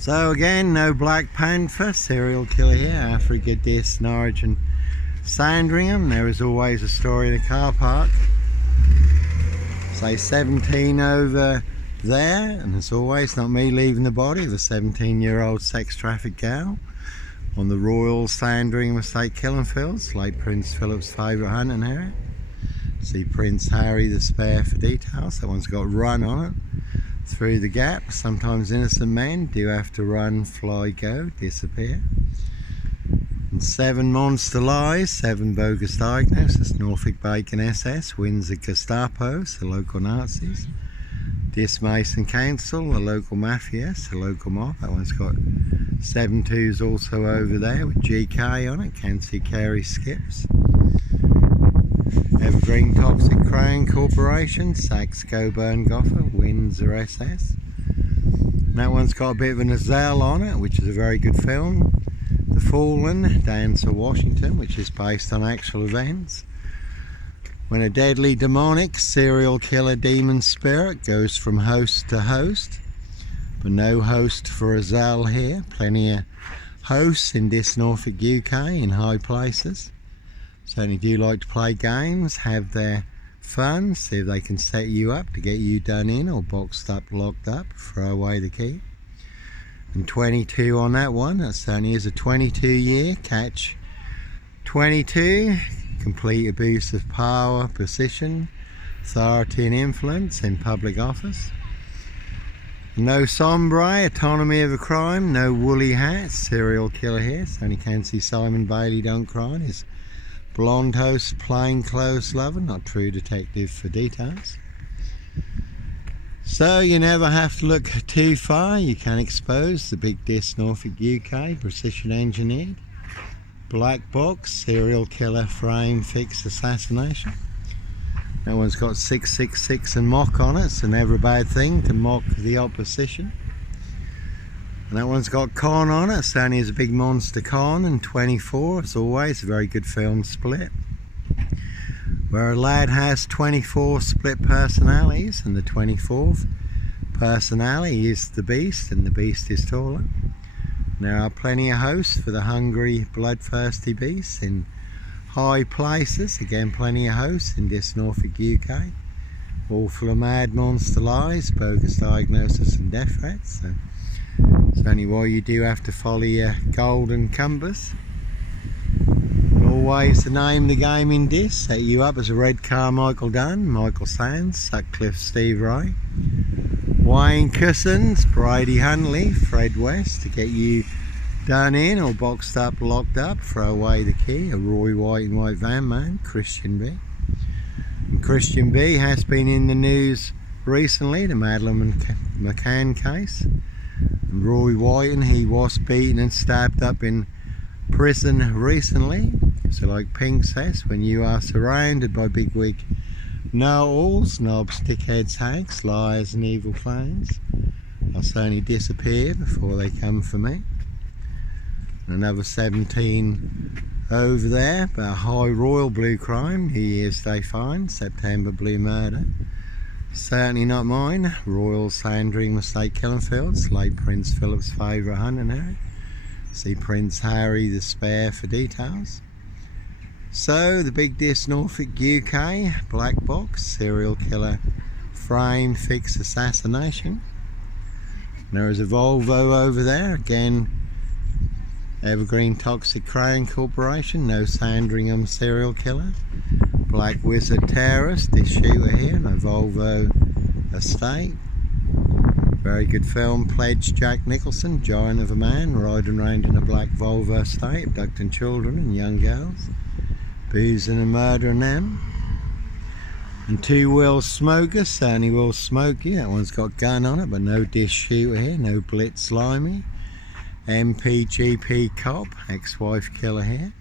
So again, no Black Panther, serial killer here, Africa, Dis, Norwich and Sandringham. There is always a story in a car park. Say 17 over there, and as always, not me leaving the body of a 17-year-old sex trafficked gal on the Royal Sandringham Estate killing fields, late Prince Philip's favourite hunting area. See Prince Harry the spare for details. That one's got run on it. Through the gap, sometimes innocent men do have to run, fly, go, disappear. And 7 monster lies, 7 bogus diagnoses, Norfolk Bacon SS, Windsor Gestapos, the local Nazis, Dis Mason Council, the local mafias, the local mob. That one's got 7 twos also over there with GK on it, can't see Carey skips. Evergreen Toxic Crown Corporation, Saxe Coburn Goffer, Windsor SS. And that one's got a bit of an Azelle on it, which is a very good film. The Fallen, Dancer, Washington, which is based on actual events. When a deadly demonic serial killer demon spirit goes from host to host, but no host for Azelle here. Plenty of hosts in this Norfolk UK in high places. Certainly do like to play games, have their fun, see if they can set you up to get you done in or boxed up, locked up, throw away the key. And 22 on that one, that certainly is a 22-year catch. 22, complete abuse of power, position, authority and influence in public office. No sombre, autonomy of a crime, no woolly hat, serial killer here, certainly can see Simon Bailey don't cry. His blonde host, plain clothes lover, not true detective for details. So you never have to look too far, you can expose the big Dis Norfolk UK, precision engineered, black box, serial killer frame fix assassination. That one's got 666 and mock on it, it's never a bad thing to mock the opposition. And that one's got con on it, certainly is a big monster con, and 24, as always, a very good film split. Where a lad has 24 split personalities, and the 24th personality is the beast, and the beast is taller. And there are plenty of hosts for the hungry, bloodthirsty beasts in high places. Again, plenty of hosts in this Norfolk UK. All full of mad monster lies, bogus diagnosis and death threats. So it's only why you do have to follow your golden compass. Always the name of the game in this, set you up as a Red Carmichael Dunn, Michael Sands, Sutcliffe Steve Ray, Wayne Cousins, Brady Huntley, Fred West to get you done in or boxed up, locked up, throw away the key, a Roy White and White Van Man, Christian B. And Christian B has been in the news recently, the Madeleine McCann case. And Roy White, he was beaten and stabbed up in prison recently. So like Pink says, when you are surrounded by bigwig know-alls, knobs, dickheads, hags, liars and evil clowns, I'll certainly disappear before they come for me. And another 17 over there, but a high royal blue crime, New Year's Day fine, September blue murder. Certainly not mine. Royal Sandringham Estate killing fields, late Prince Philip's favourite hunting area. See Prince Harry the spare for details. So the big Dis Norfolk UK, black box, serial killer frame fix assassination. And there is a Volvo over there, again Evergreen Toxic Crown Corporation, no Sandringham serial killer. Black Wizard terrorist, this shooter here, no Volvo estate. Very good film, Pledge Jack Nicholson, giant of a man, riding around in a black Volvo estate, abducting children and young girls, boozing and murdering them. And Two Wheel Smoker, certainly will smoke you. That one's got gun on it, but no dish shooter here, no Blitz Slimy. MPGP cop, ex-wife killer here.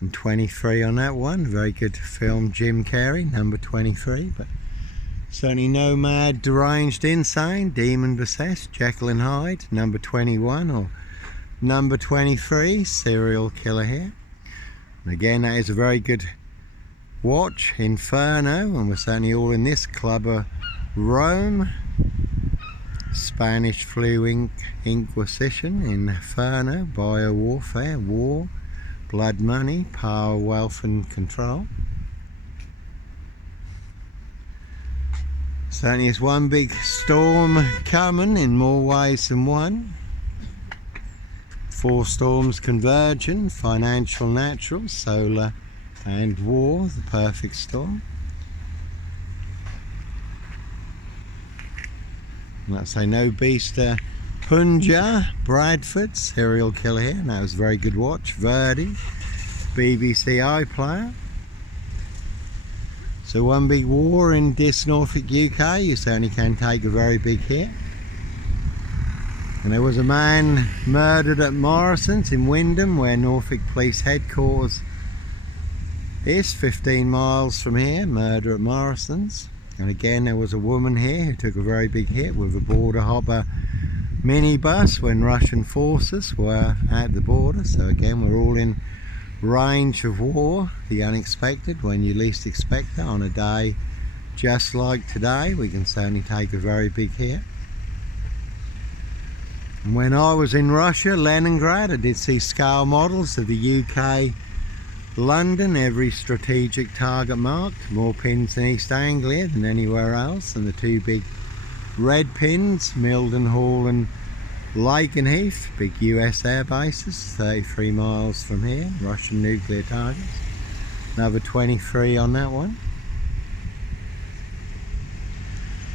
And 23 on that one, very good film, Jim Carrey, number 23, but certainly no mad, deranged, insane, demon possessed, Jekyll and Hyde, number 21 or number 23, serial killer here. And again, that is a very good watch, Inferno, and we're certainly all in this club of Rome. Spanish flu Inquisition, Inferno, biowarfare, war, blood money, power, wealth and control. Certainly it's one big storm coming in more ways than one. 4 storms converging: financial, natural, solar and war, the perfect storm. Let's say no beast Punja, Bradford, serial killer here, and that was a very good watch. Verdi, BBC iPlayer. So one big war in this Norfolk, UK. You certainly can take a very big hit. And there was a man murdered at Morrison's in Wyndham, where Norfolk Police Headquarters is, 15 miles from here. Murder at Morrison's. And again, there was a woman here who took a very big hit with a border hopper minibus when Russian forces were at the border. So again, we're all in range of war, the unexpected, when you least expect it. On a day just like today, we can certainly take a very big hit. And when I was in Russia, Leningrad, I did see scale models of the UK London, every strategic target marked, more pins in East Anglia than anywhere else, and the 2 big red pins, Mildenhall and Lakenheath, big US air bases, 33 miles from here, Russian nuclear targets. Another 23 on that one.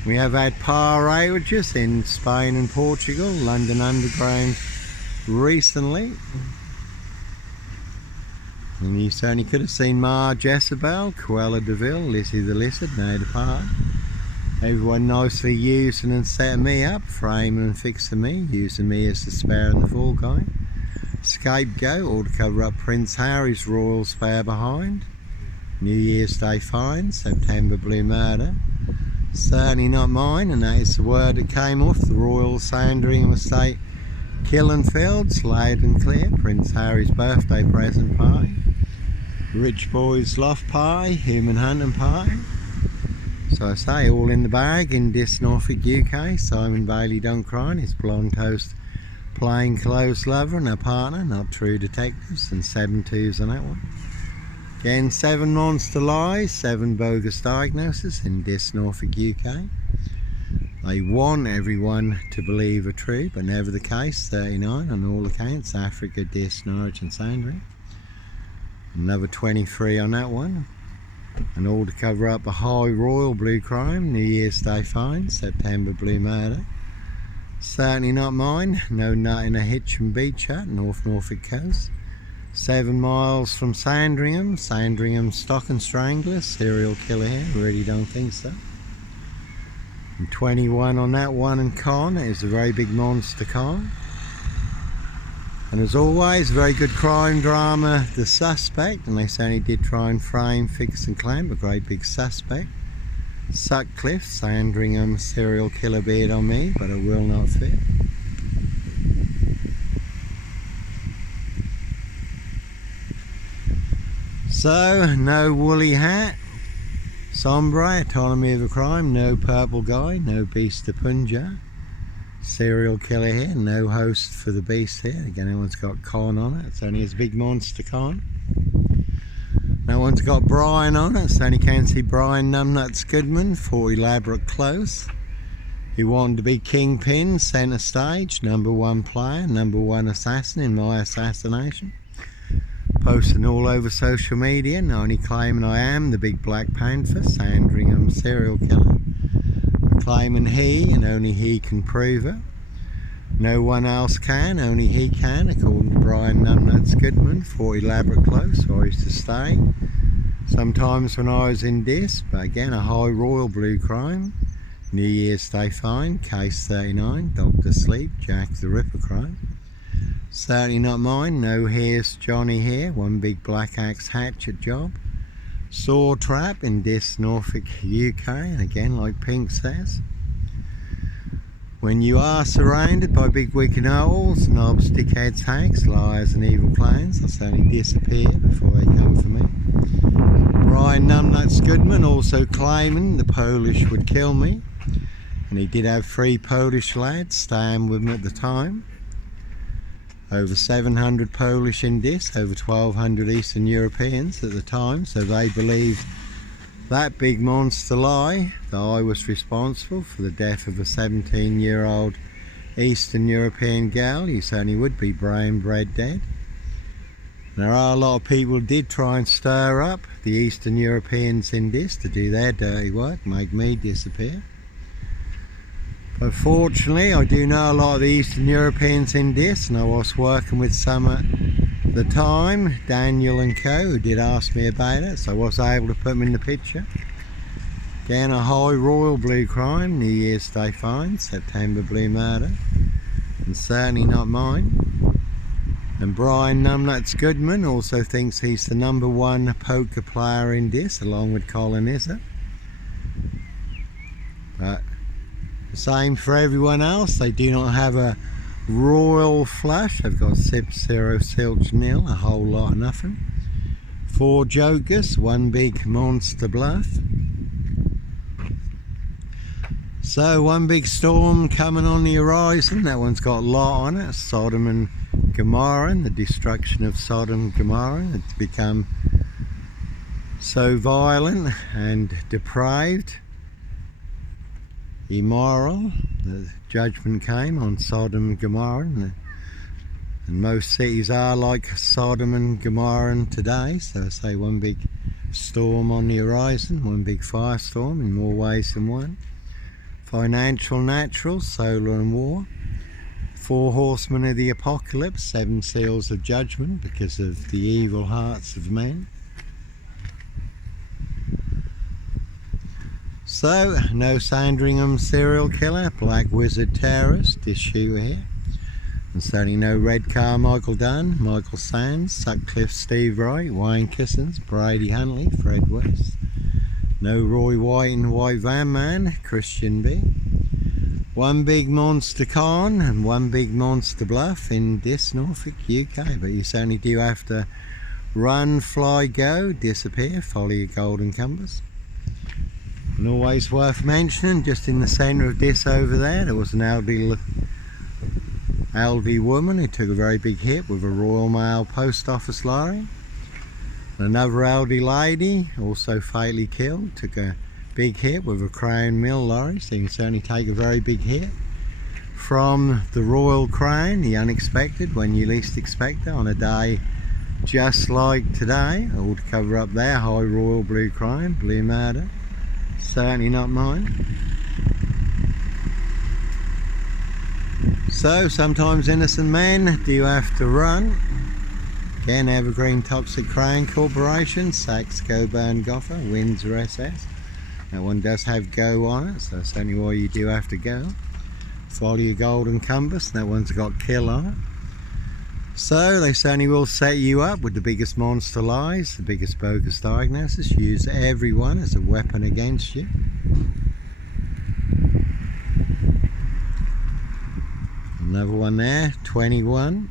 We have had power outages in Spain and Portugal, London Underground recently. And you certainly could have seen Ma Jezebel, Cruella de Vil, Lizzie the Lizard, now departed. Everyone nicely using and setting me up, framing and fixing me, using me as the spare and the fall guy. Scapegoat, all to cover up Prince Harry's royal spare behind. New Year's Day fine, September blue murder. Certainly not mine, and that is the word that came off the Royal Sandringham Estate Killing Fields, loud and clear. Prince Harry's birthday present pie, rich boys loft pie, human hunting pie. So I say, all in the bag in this Norfolk, UK. Simon Bailey don't cry, his blonde toast plain clothes lover and her partner, not true detectives, and 7 2s on that one. Again, 7 monster lies, 7 bogus diagnoses in this Norfolk, UK. They want everyone to believe are true, but never the case. 39 on all accounts, Africa, Dis, Norwich and Sandringham. Another 23 on that one. And all to cover up a high royal blue crime, New Year's Day fine, September blue murder. Certainly not mine, no nut in a Hitchin beach hut, North Norfolk coast. 7 miles from Sandringham, Sandringham stock and strangler, serial killer here, really don't think so. And 21 on that one, and con, it is a very big monster con. And as always, very good crime drama, The Suspect, and they certainly did try and frame, fix and clamp a great big suspect. Sutcliffe, Sandringham, serial killer beard on me, but it will not fit. So, no woolly hat, sombre, autonomy of a crime, no purple guy, no beast of Punja. Serial killer here, no host for the beast here. Again, everyone's got con on it, it's only his big monster con. No one's got Brian on it, so only can see Brian Numbnuts Goodman for elaborate close. He wanted to be kingpin, centre stage, #1 player, #1 assassin in my assassination. Posting all over social media, not only claiming I am the big Black Panther, Sandringham serial killer, claiming he and only he can prove it. No one else can, only he can, according to Brian Numbnuts Goodman for elaborate close, where I used to stay sometimes when I was in this, but again a high royal blue crime, New Year's Day fine, case 39, Dr. Sleep, Jack the Ripper crime. Certainly not mine, no Here's Johnny here, one big black axe hatchet job. Saw trap in this Norfolk, UK, and again like Pink says, when you are surrounded by big wicked owls, knobs, dickheads, hags, liars and evil clowns, they'll certainly disappear before they come for me. Brian Numbnuts Goodman also claiming the Polish would kill me, and he did have 3 Polish lads staying with him at the time. Over 700 Polish in this, over 1,200 Eastern Europeans at the time, so they believed that big monster lie that I was responsible for the death of a 17-year-old Eastern European girl. You certainly would be brain bred dead. There are a lot of people who did try and stir up the Eastern Europeans in this to do their dirty work, make me disappear. But fortunately, I do know a lot of the Eastern Europeans in this, and I was working with some at the time, Daniel and co, who did ask me about it, so I was able to put them in the picture. Again, a high royal blue crime, New Year's Day fine, September blue murder, and certainly not mine. And Brian Numnuts Goodman also thinks he's the #1 poker player in this, along with Colin Izzer. But the same for everyone else, they do not have a royal flush. They've got 6, 0, silch, nil, a whole lot of nothing. 4 jokers, 1 big monster bluff. So 1 big storm coming on the horizon. That one's got a lot on it. Sodom and Gomorrah, and the destruction of Sodom and Gomorrah. It's become so violent and depraved, immoral. The judgment came on Sodom and Gomorrah, and most cities are like Sodom and Gomorrah today. So I say 1 big storm on the horizon, 1 big firestorm in more ways than one. Financial, natural, solar and war. 4 horsemen of the apocalypse, 7 seals of judgment because of the evil hearts of men. So, no Sandringham serial killer, black wizard terrorist, this shooter here. And certainly no Red Carmichael Dunn, Michael Sands, Sutcliffe Steve Wright, Wayne Kissons, Brady Huntley, Fred West. No Roy White and White Van Man, Christian B. 1 big monster con and 1 big monster bluff in this Norfolk, UK. But you certainly do have to run, fly, go, disappear, follow your golden compass. And always worth mentioning, just in the centre of this over there was an elderly woman who took a very big hit with a Royal Mail post office lorry. Another elderly lady, also fatally killed, took a big hit with a Crown Mill lorry, so you can certainly take a very big hit from the Royal Crown, the unexpected, when you least expect it, on a day just like today, all to cover up their high royal blue crime, blue murder. Certainly not mine. So sometimes innocent men do have to run. Again, Evergreen Toxic Crown Corporation, Saks, Coburn, Gotha, Windsor SS. That one does have go on it, so that's only why you do have to go. Follow your golden compass, that one's got kill on it. So they certainly will set you up with the biggest monster lies, the biggest bogus diagnosis, use everyone as a weapon against you. Another one there, 21.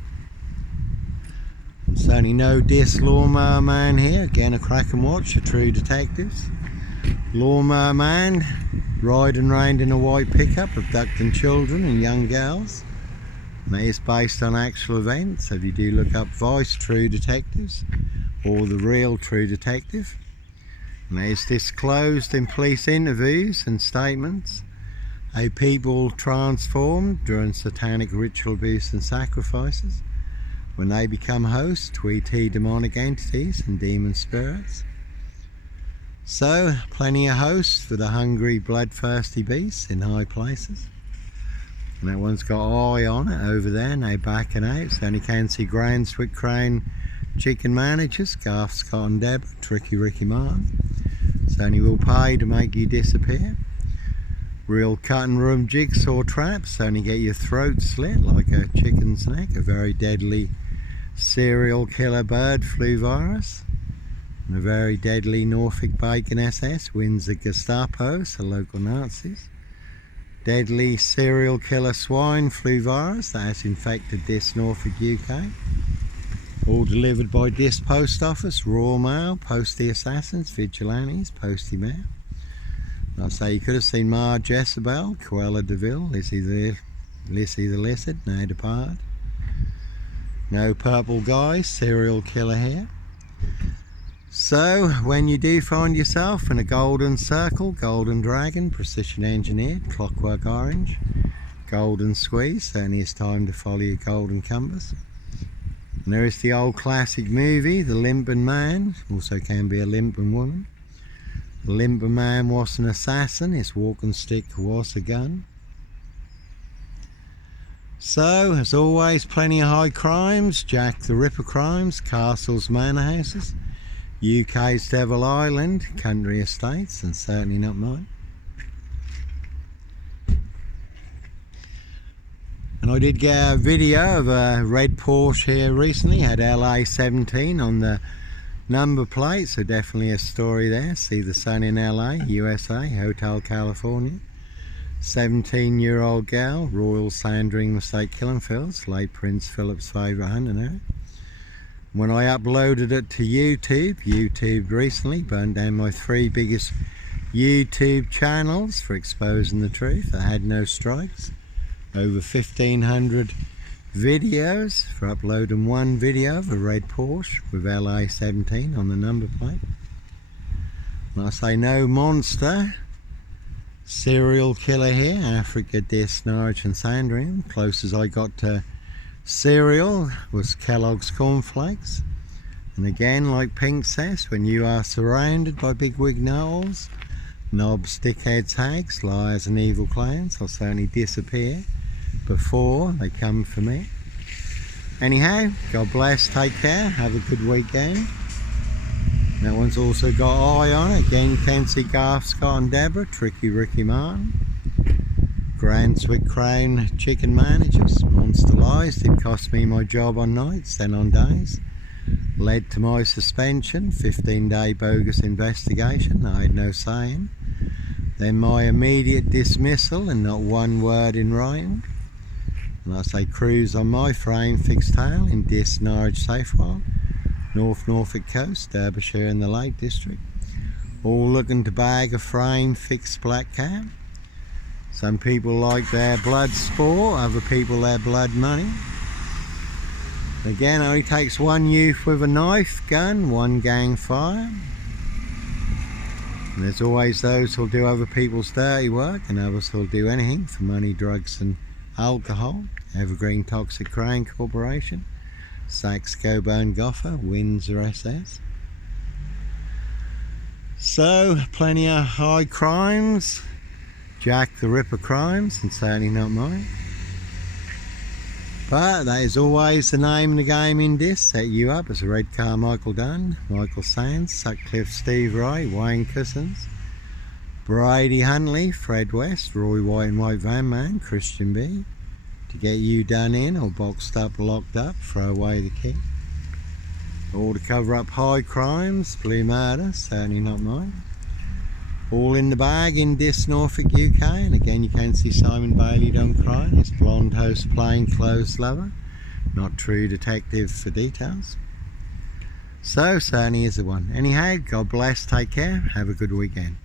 Certainly no Dis Lawnmower Man here, again a crack and watch, a true detectives. Lawnmower Man, riding round in a white pickup, abducting children and young girls. And that is based on actual events, so if you do look up Vice True Detectives or The Real True Detective. And that is disclosed in police interviews and statements how people transformed during satanic ritual abuse and sacrifices when they become hosts to ET demonic entities and demon spirits. So, plenty of hosts for the hungry, bloodthirsty beasts in high places. And that one's got eye on it over there, now backing out. So only can see Grand Swick Crown chicken managers, Garth Scott and Deborah, Tricky Ricky Martin. So only will pay to make you disappear. Real cutting room jigsaw traps, only get your throat slit like a chicken's neck. A very deadly serial killer bird flu virus. And a very deadly Norfolk Bacon SS, Windsor Gestapo, so local Nazis. Deadly serial killer swine flu virus that has infected this Norfolk, UK. All delivered by this post office, Royal Mail, Postie Assassins, Vigilantes, Postie Mail. I say you could have seen Ma Jezebel, Cruella de Vil, Lissy the Lizard, now departed. No purple guy, serial killer here. So when you do find yourself in a golden circle, golden dragon, precision engineered, clockwork orange, golden squeeze, certainly it's time to follow your golden compass. And there is the old classic movie, The Limping Man, also can be a limping woman. The limping man was an assassin, his walking stick was a gun. So, as always, plenty of high crimes, Jack the Ripper crimes, castles, manor houses, UK's Devil Island, country estates, and certainly not mine. And I did get a video of a red Porsche here recently, had LA 17 on the number plate, so definitely a story there. See the sun in LA, USA, Hotel California. 17-year-old gal, Royal Sandringham Estate, Killenfields, late Prince Philip's favourite hunting area. When I uploaded it to YouTube recently, burned down my 3 biggest YouTube channels for exposing the truth. I had no strikes. Over 1,500 videos for uploading one video of a red Porsche with LA 17 on the number plate. And I say no monster. Serial killer here, Africa, Dis, Norwich and Sandringham. Closest I got to cereal was Kellogg's cornflakes. And again, like Pink says, when you are surrounded by bigwig know-alls, knobs, dickheads, hags, liars and evil clowns, I'll certainly disappear before they come for me. Anyhow, God bless, take care, have a good weekend. That one's also got eye on it. Again, Kenzie, Garth, Scott and Deborah, Tricky Ricky Martin. Grandswick Crown chicken managers, monster lies, did cost me my job on nights, then on days. Led to my suspension, 15-day bogus investigation, I had no say in. Then my immediate dismissal and not one word in writing. And I say cruise on my frame, fixed tail in Dis, Norwich, Safewell, North Norfolk Coast, Derbyshire and the Lake District. All looking to bag a frame, fixed black cat. Some people like their blood sport, other people their blood money. Again, it only takes one youth with a knife, gun, one gang fire. And there's always those who'll do other people's dirty work and others who'll do anything for money, drugs and alcohol. Evergreen Toxic Crane Corporation, Saxe Coburn Goffer, Windsor SS. So, plenty of high crimes, Jack the Ripper crimes, and certainly not mine. But that is always the name of the game in this. Set you up as a Red Carmichael Dunn, Michael Sands, Sutcliffe Steve Wright, Wayne Cousins, Brady Huntley, Fred West, Roy White and White Van Man, Christian B. To get you done in or boxed up, locked up, throw away the key. All to cover up high crimes, blue murder, certainly not mine. All in the bag in Dis, Norfolk, UK, and again you can see Simon Bailey don't cry, his blonde host plain clothes lover, not true detective for details. So certainly is the one. Anyhow, God bless, take care, have a good weekend.